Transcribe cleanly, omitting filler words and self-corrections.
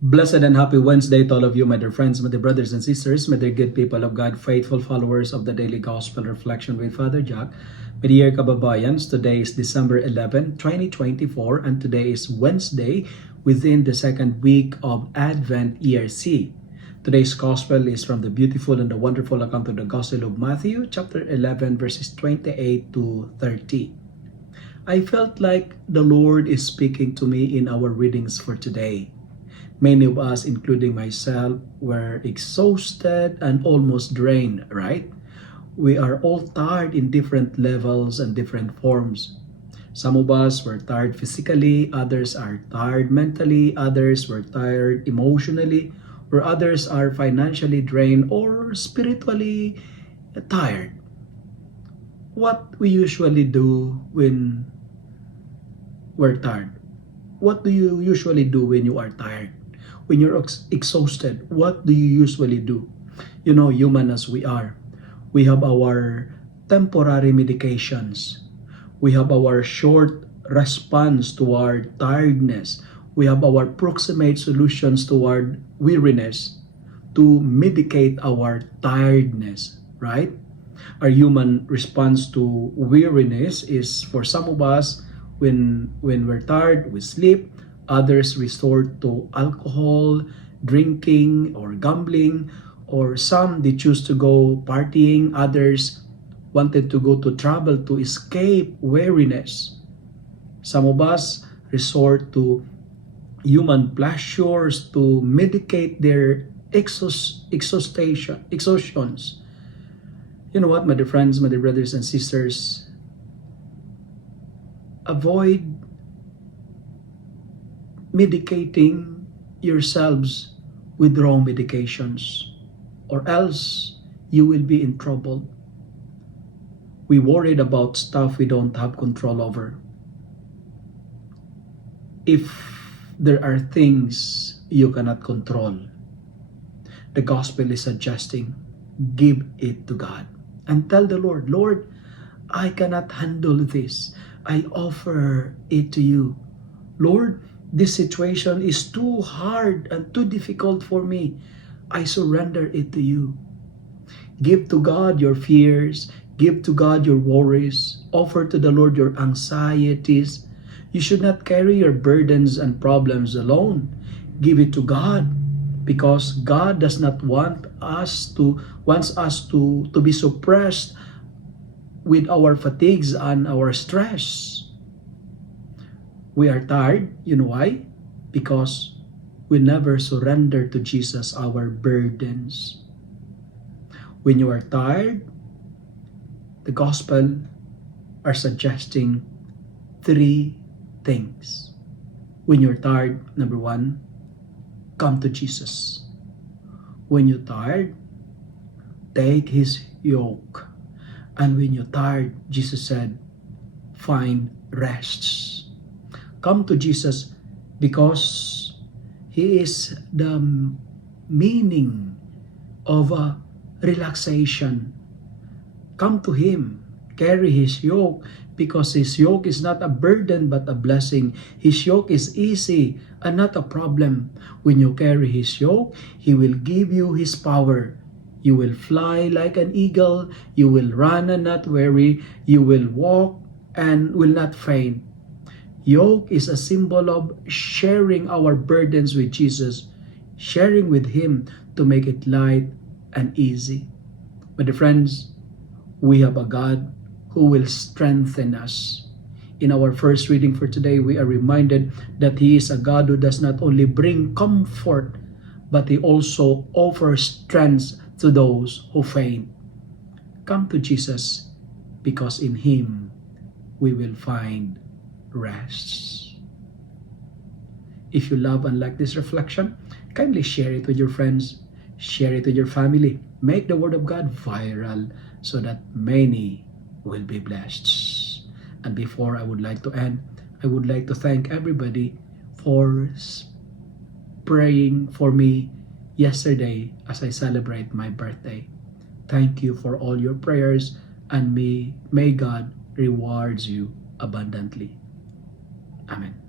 Blessed and happy Wednesday to all of you, my dear friends, my dear brothers and sisters, my dear good people of God, faithful followers of the Daily Gospel Reflection with Father Jack. My dear kababayans, today is December 11, 2024, and today is Wednesday within the second week of Advent Year C. Today's Gospel is from the beautiful and the wonderful account of the Gospel of Matthew, chapter 11, verses 28 to 30. I felt like the Lord is speaking to me in our readings for today. Many of us, including myself, were exhausted and almost drained, right? We are all tired in different levels and different forms. Some of us were tired physically, others are tired mentally, others were tired emotionally, or others are financially drained or spiritually tired. What we usually do when we're tired? What do you usually do when you are tired? When you're exhausted, what do you usually do? You know, human as we are, we have our temporary medications. We have our short response toward tiredness. We have our proximate solutions toward weariness to medicate our tiredness, right? Our human response to weariness is, for some of us, when we're tired, we sleep. Others resort to alcohol, drinking, or gambling. Or some, they choose to go partying. Others wanted to go to travel to escape weariness. Some of us resort to human pleasures to medicate their exhaustions. You know what, my dear friends, my dear brothers and sisters, avoid medicating yourselves with wrong medications, or else you will be in trouble. We worried about stuff we don't have control over. If there are things you cannot control, the gospel is suggesting, give it to God and tell the Lord, Lord, I cannot handle this. I offer it to you. Lord, this situation is too hard and too difficult for me. I surrender it to you. Give to God your fears. Give to God your worries. Offer to the Lord your anxieties. You should not carry your burdens and problems alone. Give it to God, because God does not wants us to be suppressed with our fatigues and our stress. We are tired. You know why? Because we never surrender to Jesus our burdens. When you are tired, the gospel are suggesting 3 things. When you're tired, number 1, come to Jesus. When you're tired, take His yoke. And when you're tired, Jesus said, find rest. Come to Jesus because He is the meaning of relaxation. Come to Him. Carry His yoke, because His yoke is not a burden but a blessing. His yoke is easy and not a problem. When you carry His yoke, He will give you His power. You will fly like an eagle. You will run and not weary. You will walk and will not faint. Yoke is a symbol of sharing our burdens with Jesus, sharing with Him to make it light and easy. My dear friends, we have a God who will strengthen us. In our first reading for today, we are reminded that He is a God who does not only bring comfort, but He also offers strength to those who faint. Come to Jesus, because in Him we will find rest. If you love and like this reflection, kindly share it with your friends, share it with your family. Make the Word of God viral so that many will be blessed. And before I would like to end, I would like to thank everybody for praying for me yesterday as I celebrate my birthday. Thank you for all your prayers, and may God rewards you abundantly. Amen.